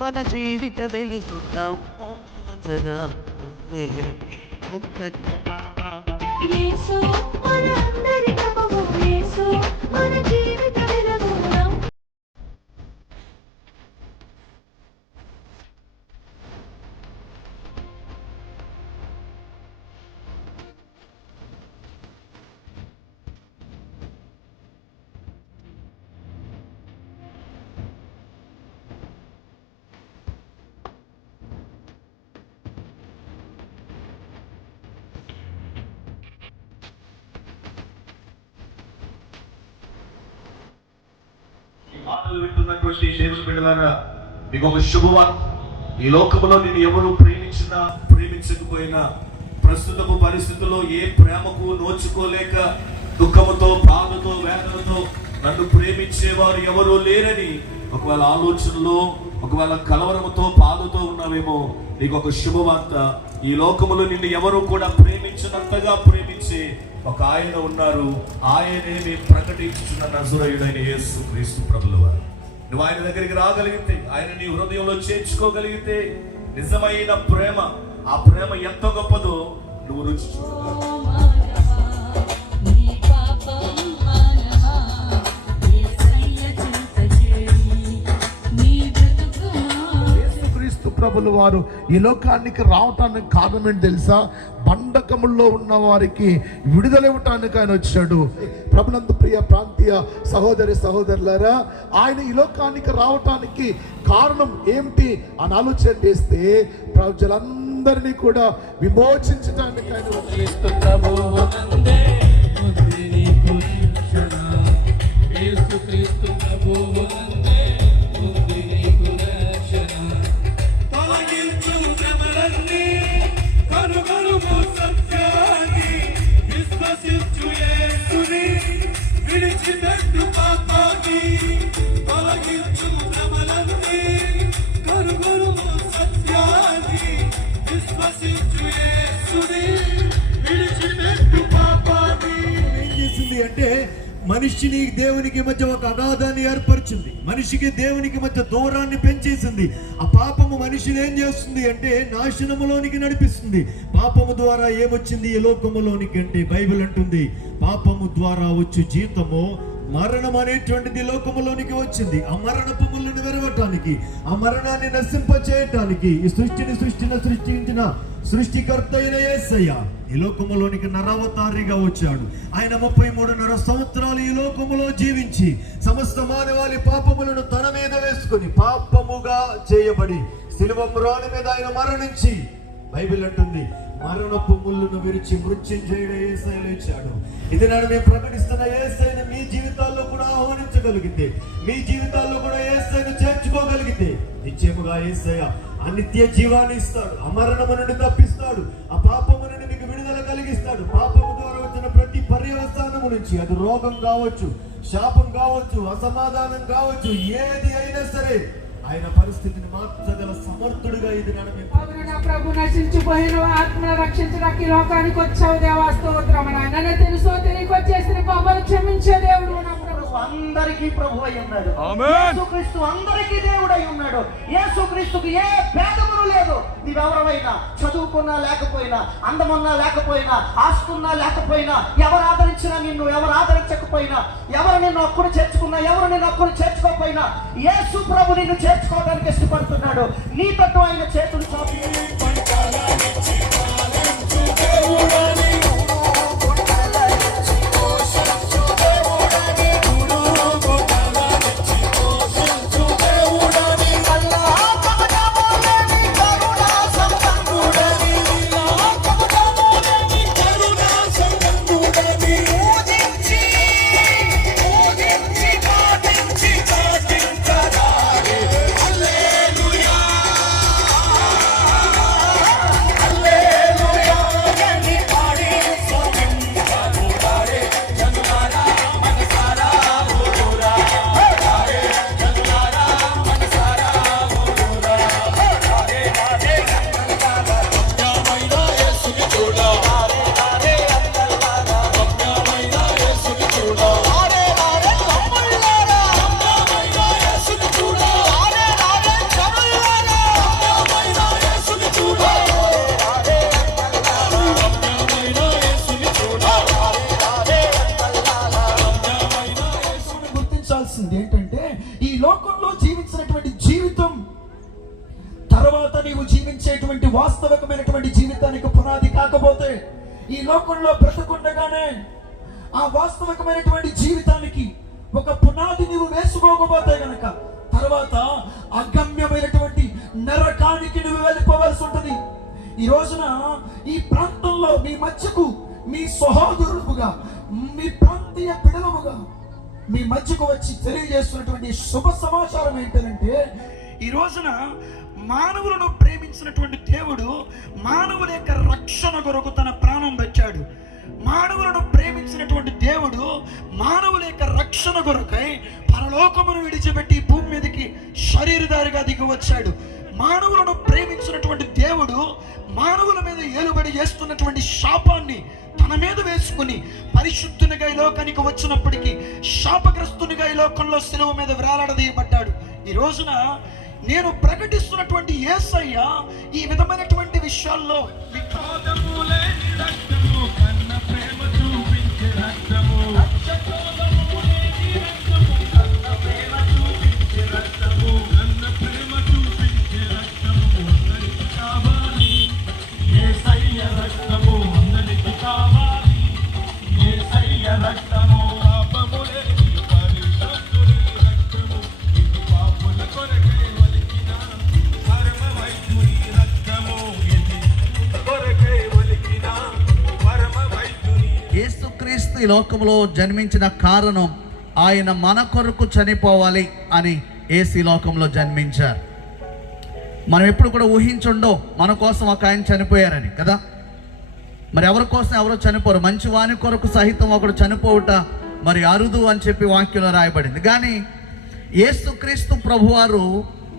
మన జీవిత వెలుగుతాం. యేసు మనందరి ప్రభువు, యేసు మన జీవిత వెలుగుతాం. మాటలు వింటున్నటువంటి దేవుని బిడ్డలారా, మీకు ఒక శుభవార్త. ఈ లోకంలో నేను ఎవరు ప్రేమించినా ప్రేమించకపోయినా, ప్రస్తుతపు పరిస్థితుల్లో ఏ ప్రేమకు నోచుకోలేక దుఃఖముతో, బాధతో, వేదనతో నన్ను ప్రేమించేవారు ఎవరూ లేరని ఒకవేళ ఆలోచనలో, ఒకవేళ కలవరముతో, బాధతో ఉన్నావేమో, నీకు ఒక శుభవార్త. ఈ లోకములో నిన్ను ఎవరు కూడా ప్రేమించినంతగా ప్రేమించే ఒక ఆయన ఉన్నారు. ఆయనే మేము ప్రకటించుచున్న నజరేయుడైన యేసు క్రీస్తు ప్రభువారు. నువ్వు ఆయన దగ్గరికి రాగలిగితే, ఆయన నీ హృదయంలో చేర్చుకోగలిగితే, నిజమైన ప్రేమ, ఆ ప్రేమ ఎంత గొప్పదో నువ్వు రుచి చూడగలవు. ప్రభులు వారు ఈ లోకానికి రావటానికి కారణం ఏంటి తెలుసా? బంధకముల్లో ఉన్న వారికి విడుదల ఇవ్వటానికి ఆయన వచ్చాడు. ప్రభునందు ప్రియ ప్రాంతీయ సహోదరి సహోదరులారా, ఆయన ఈ లోకానికి రావటానికి కారణం ఏమిటి అని ఆలోచన చేస్తే, ప్రజలందరినీ కూడా విమోచించడానికి ఆయన అంటే మనిషిని దేవునికి మధ్య ఒక అగాధాన్ని ఏర్పరిచింది. మనిషికి దేవునికి మధ్య దూరాన్ని పెంచేసింది. ఆ పాపము మనిషిని ఏం చేస్తుంది అంటే నాశనములోనికి నడిపిస్తుంది. పాపము ద్వారా ఏమొచ్చింది ఈ లోకములోనికి అంటే బైబిల్ అంటుంది, పాపము ద్వారా వచ్చే జీతము మరణం అనేటువంటిది లోకములోనికి వచ్చింది. ఆ మరణపు ముళ్ళను విరవటానికి, ఆ మరణాన్ని నశింపచేయటానికి ఈ సృష్టించిన సృష్టికర్త అయిన యేసయ్య ఈ లోకములోనికి నరావతారిగా వచ్చాడు. ఆయన 33.5 సంవత్సరాలు ఈ లోకములో జీవించి సమస్త మానవాళి పాపములను తన మీద వేసుకుని పాపముగా చేయబడి శిలువ మ్రాణి మీద ఆయన మరణించి, బైబిల్ అంటుంది, మరణపు ముళ్ళను విరిచి మృత్యుంజయుడు యేసయ్య లేచాడు. ఇది నాడు మేము ప్రకటిస్తున్న యేసయ్యను మీ జీవితాల్లో కూడా ఆహ్వానించగలిగితే, మీ జీవితాల్లో కూడా యేసయ్యను చేర్చుకోగలిగితే, నిశ్చయముగా యేసయ్య అనిత్య జీవాన్ని ఇస్తాడు, అమరణము నుండి తప్పిస్తాడు, ఆ పాపము నుండి మీకు విడుదల కలిగిస్తాడు. పాపము ద్వారా వచ్చిన ప్రతి పర్యవసానము నుంచి, అది రోగం కావచ్చు, శాపం కావచ్చు, అసమాధానం కావచ్చు, ఏది అయినా సరే ఆయన పరిస్థితిని మార్చగల సమర్థుడిగా ఇది ప్రభు నశించిపోయిన ఆత్మను రక్షించడానికి లోకానికి వచ్చావు దేవా, స్తోత్రం. నన్ను తెలుసో తెలియక వచ్చేసిన పాపాలు క్షమించే దేవుడు. అందరికీ ప్రభు అయి ఉన్నాడు. యేసుక్రీస్తు అందరికీ దేవుడు అయి ఉన్నాడు. యేసుక్రీస్తుకు ఏ భేదమును లేదు. నీవెవరైనా చదువుకున్నా లేకపోయినా, అందమున్నా లేకపోయినా, ఆస్తున్నా లేకపోయినా, ఎవరు ఆదరించినా నిన్ను, ఎవరు ఆదరించకపోయినా, ఎవరు నిన్ను అక్కును చేర్చుకున్నా, ఎవరు నిన్ను అక్కును చేర్చుకోకపోయినా, యేసు ప్రభు నిన్ను చేర్చుకోవడానికి ఇష్టపడుతున్నాడు. నీ తట్టు ఆయన చేతులు చాపి Hallelujah. గమనించాల్సింది ఏంటంటే ఈ లోకంలో జీవించినటువంటి జీవితం తర్వాత నీవు జీవించేటువంటి వాస్తవికమైనటువంటి జీవితానికి పునాది కాకపోతే, ఈ లోకంలో బ్రతుకుండగానే ఆ వాస్తవికమైనటువంటి జీవితానికి ఒక పునాది నీవు వేసుకోకపోతే గనక తర్వాత అగమ్యమైనటువంటి నరకానికి నువ్వు వెళ్ళిపోవలసి ఉంటుంది. ఈ రోజున ఈ ప్రాంతంలో మీ మధ్యకు మీ సహోదరులుగా, మీ ప్రాంతీయ పిడలముగా మీ మధ్యకు వచ్చి తెలియజేస్తున్నటువంటి శుభ సమాచారం ఏంటంటే, ఈ రోజున మానవులను ప్రేమించినటువంటి దేవుడు మానవుల యొక్క రక్షణ కొరకు తన ప్రాణం పెట్టాడు. మానవులను ప్రేమించినటువంటి దేవుడు మానవుల యొక్క రక్షణ కొరకై పరలోకమును విడిచిపెట్టి భూమి మీదకి శరీరధారిగా దిగి వచ్చాడు. మానవులను ప్రేమించినటువంటి దేవుడు మానవుల మీద ఏలుబడి చేస్తున్నటువంటి శాపాన్ని తన మీద వేసుకుని పరిశుద్ధునిగా ఈ లోకానికి వచ్చినప్పటికీ శాపగ్రస్తునిగా ఈ లోకంలో శిలువ మీద వేలాడదీయబడ్డాడు. ఈ రోజున నేను ప్రకటిస్తున్నటువంటి యేసయ్య ఈ విధమైనటువంటి విషయాల్లో యేసుక్రీస్తు ఈ లోకంలో జన్మించిన కారణం ఆయన మన కొరకు చనిపోవాలి అని యేసు ఈ లోకంలో జన్మించారు. మనం ఎప్పుడు కూడా ఊహించుండో మన కోసం ఒక ఆయన చనిపోయారని కదా. మరి ఎవరి కోసం ఎవరో చనిపోరు, మంచి వాని కొరకు సహితం ఒకడు చనిపోవుట మరి అరుదు అని చెప్పి వాక్యంలో రాయబడింది. కానీ యేసుక్రీస్తు ప్రభువారు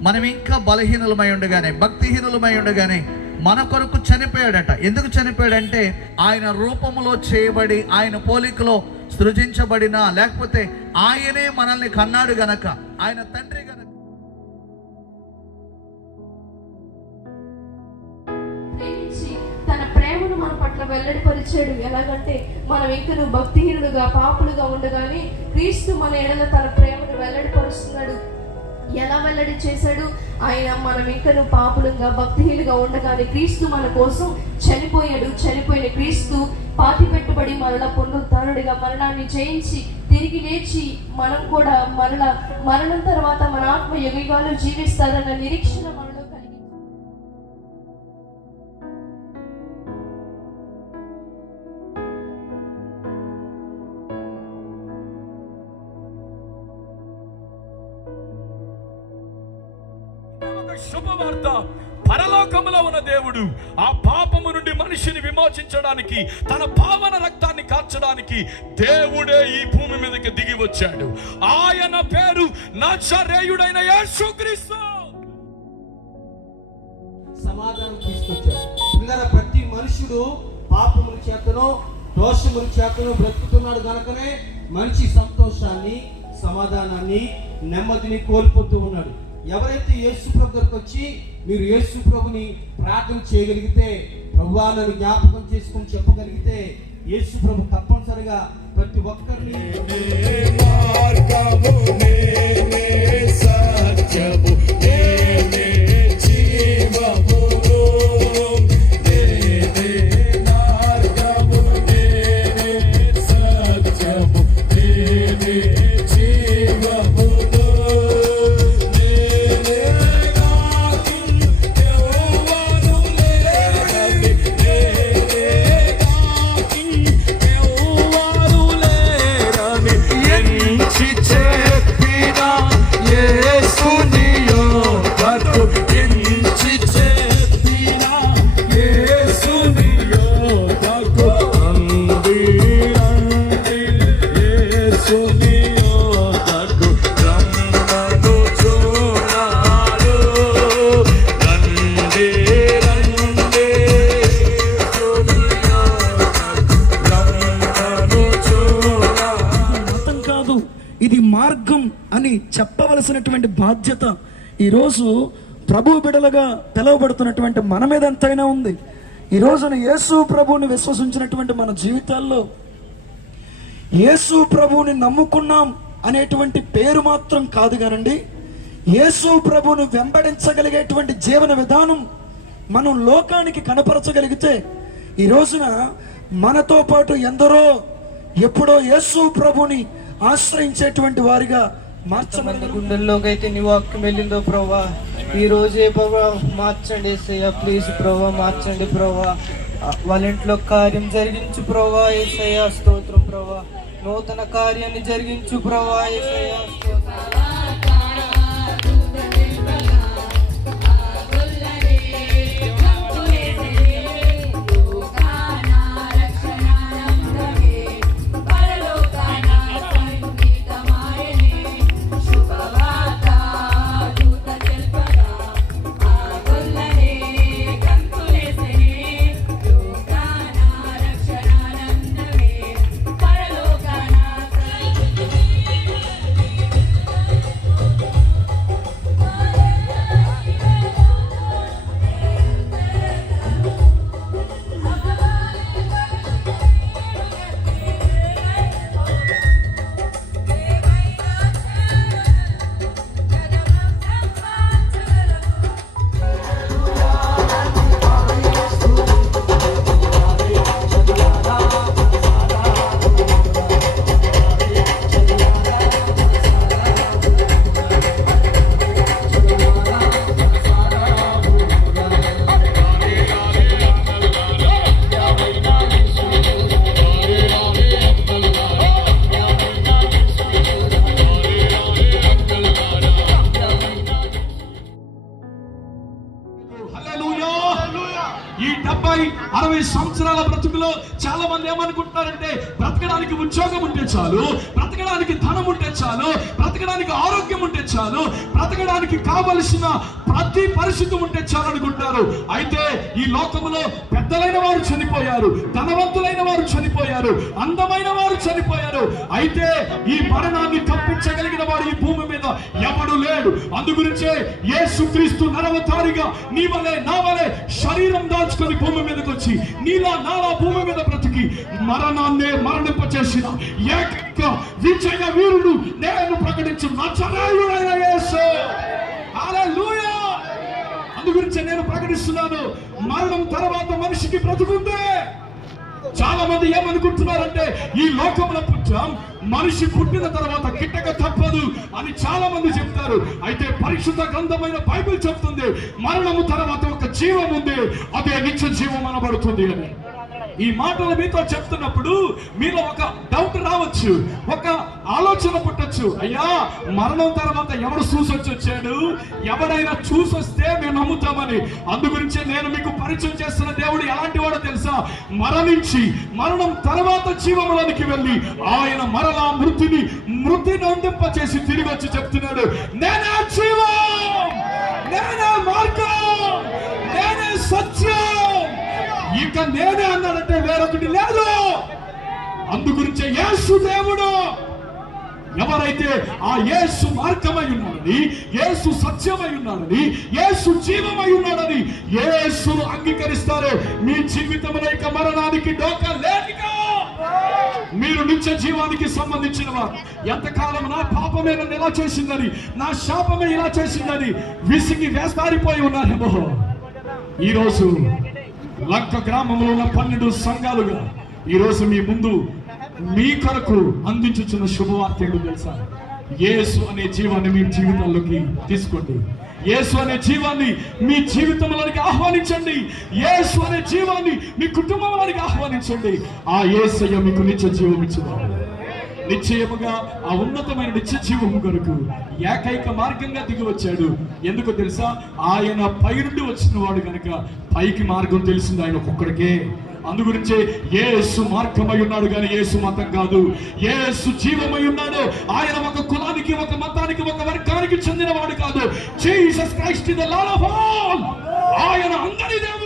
మనం ఇంకా బలహీనులమై ఉండగానే, భక్తిహీనులమై ఉండగానే మన కొరకు చనిపోయాడట. ఎందుకు చనిపోయాడంటే ఆయన రూపములో చేయబడి ఆయన పోలికలో సృజించబడిన, లేకపోతే ఆయనే మనల్ని కన్నాడు గనక, ఆయన తండ్రి గనక. తన ప్రేమను మన పట్ల వెల్లడిపరిచాడు. ఎలాగంటే మనం ఇంకను భక్తిహీనుడుగా పాపులుగా ఉండగానే క్రీస్తు మన ఎడల తన ప్రేమను వెల్లడిపరుస్తున్నాడు. ఎలా వెల్లడి చేశాడు? ఆయన మనం ఇంకను పాపులుగా భక్తిహీనులుగా ఉండగానే క్రీస్తు మన కోసం చనిపోయాడు. చనిపోయిన క్రీస్తు పాతి పెట్టుబడి మరలా పునరుద్ధారుడిగా మరణాన్ని జయించి తిరిగి లేచి మనం కూడా మరణం తర్వాత మన ఆత్మ యుగాలు జీవిస్తారన్న నిరీక్షణ మనలో కలిగి శుభవార్త. పరలోకములో ఉన్న దేవుడు ఆ పాపము నుండి మనిషిని విమోచించడానికి, తన పావన రక్తాన్ని కార్చడానికి దేవుడే ఈ భూమి మీదకి దిగి వచ్చాడు. ఆయన పేరు నజరేయుడైన యేసుక్రీస్తు. సమాధానం తీసుకొచ్చాడు. పిల్లల ప్రతి మనుషుడు పాపముల చేతనో దోషముల చేతనో బ్రతుకుతున్నాడు కనుకనే మనిషి సంతోషాన్ని, సమాధానాన్ని, నెమ్మదిని కోల్పోతూ ఉన్నాడు. ఎవరైతే యేసు ప్రభు దగ్గరకు వచ్చి మీరు యేసు ప్రభుని ప్రార్థన చేయగలిగితే, ప్రభువా నన్ను జ్ఞాపకం చేసుకొని చెప్పగలిగితే, యేసు ప్రభు తప్పనిసరిగా ప్రతి ఒక్కరిని చెప్పవలసినటువంటి బాధ్యత ఈరోజు ప్రభు బిడలుగా పిలువబడుతున్నటువంటి మన మీద ఎంతైనా ఉంది. ఈ రోజున యేసు ప్రభువుని విశ్వసించినటువంటి మన జీవితాల్లో యేసు ప్రభువుని నమ్ముకున్నాం అనేటువంటి పేరు మాత్రం కాదు కానండి, యేసు ప్రభువును వెంబడించగలిగేటువంటి జీవన విధానం మనం లోకానికి కనపరచగలిగితే ఈ రోజున మనతో పాటు ఎందరో ఎప్పుడో యేసు ప్రభుని ఆశ్రయించేటువంటి వారిగా మార్చబడిన గుండెల్లోకి అయితే నీ వాక్యం వెళ్ళిందో ప్రభా, ఈ రోజే ప్రభా మార్చండి యేసయ్య, ప్లీజ్ ప్రభా మార్చండి ప్రభా, వాళ్ళ ఇంట్లో కార్యం జరిగించు ప్రభా యేసయ్య, స్తోత్రం ప్రభా, నూతన కార్యాన్ని జరిగించు ప్రభా యేసయ్య, ఈ 70-60 సంవత్సరాల బ్రతుకులో చాలా మంది ఏమనుకుంటున్నారంటే బ్రతకడానికి ఉద్యోగం ఉంటే చాలు, బ్రతకడానికి ధనం ఉంటే చాలు, బ్రతకడానికి ఆరోగ్యం ఉంటే చాలు, బ్రతకడానికి కావలసిన ప్రతి పరిస్థితి ఉంటే చాలు అనుకుంటారు. అయితే ఈ లోకంలో పెద్దలైన వారు చనిపోయారు, ధనవంతులైన వారు చనిపోయారు, అందమైన వారు చనిపోయారు. అయితే ఈ మరణాన్ని తప్పించగలిగిన వాడు ఈ భూమి మీద ఎవడు లేడు. అందుగురించే యేసుక్రీస్తు నరవతారిగా నీ వలే నా వలే శరీరం దాచుకొని భూమి మీదకి వచ్చి నీలా నాలా భూమి మీద బ్రతికి మరణాన్నే మరణింపచేసిన ఏకైక విజయ వీరుడు నేను ప్రకటించు నజరేయుడైన యేసు. హల్లెలూయా. అందుగురించి నేను ప్రకటిస్తున్నాను, మరణం తర్వాత మనిషికి బ్రతుకుందే. చాలా మంది ఏమనుకుంటున్నారంటే ఈ లోకంలో పుట్టాం, మనిషి పుట్టిన తర్వాత గిట్టక తప్పదు అని చాలా మంది చెప్తారు. అయితే పరిశుద్ధ గ్రంథమైన బైబిల్ చెప్తుంది మరణము తర్వాత ఒక జీవం ఉంది, అదే నిత్య జీవం అనబడుతుంది అని. ఈ మాటలు మీతో చెప్తున్నప్పుడు మీలో ఒక డౌట్ రావచ్చు, ఒక ఆలోచన పుట్టచ్చు, అయ్యా మరణం తర్వాత ఎవడు చూసొచ్చాడు, ఎవడైనా చూసొస్తే మేము నమ్ముతామని. అందుగురించి నేను మీకు పరిచయం చేస్తున్న దేవుడు ఎలాంటి వాడో తెలుసా? మరణించి మరణం తర్వాత జీవములోనికి వెళ్ళి ఆయన మరలా మృతిని అందింపచేసి తిరిగి వచ్చి చెప్తున్నాడు, నేనే జీవం, నేనే మార్గం, నేనే సత్యం. ఇక నేనే అన్నాడంటే వేరొకటి లేదు. అందుగురించే యేసు దేవుడు. ఎవరైతే ఆ యేసు మార్గమై ఉన్నాడని, యేసు సత్యమై ఉన్నాడని, యేసు జీవమై ఉన్నాడని యేసును అంగీకరిస్తారో మీ జీవితంలో ఇక మరణానికి డోకా లేదుగా. మీరు నిత్య జీవానికి సంబంధించిన వారు. ఎంతకాలం నా పాపమే నన్ను ఇలా చేసిందని, నా శాపమే ఇలా చేసిందని విసిగి వేస్తారిపోయి ఉన్నారేమో. ఈరోజు లంక గ్రామంలో ఉన్న 12 సంఘాలుగా ఈరోజు మీ ముందు మీ కొరకు అందించుచున్న శుభవార్త ఏంటో తెలుసా? యేసు అనే జీవాన్ని మీ జీవితంలోకి తీసుకోండి. యేసు అనే జీవాన్ని మీ జీవితంలోనికి ఆహ్వానించండి. యేసు అనే జీవాన్ని మీ కుటుంబంలోనికి ఆహ్వానించండి. ఆ యేసయ్య మీకు నిత్య జీవం ఇచ్చుదాం. నిశ్చయముగా ఆ ఉన్నతమైన నిత్య జీవము కొరకు ఏకైక మార్గంగా దిగి వచ్చాడు. ఎందుకు తెలుసా? ఆయన పై నుండి వచ్చిన వాడు కనుక పైకి మార్గం తెలిసింది ఆయన ఒక్కొక్కడికే. అందుగురించే యేసు మార్గమై ఉన్నాడు కానీ యేసు మతం కాదు. యేసు జీవమై ఉన్నాడు. ఆయన ఒక కులానికి, ఒక మతానికి, ఒక వర్గానికి చెందిన వాడు కాదు. Jesus Christ is the lord of all. ఆయన అందరి దేవుడు.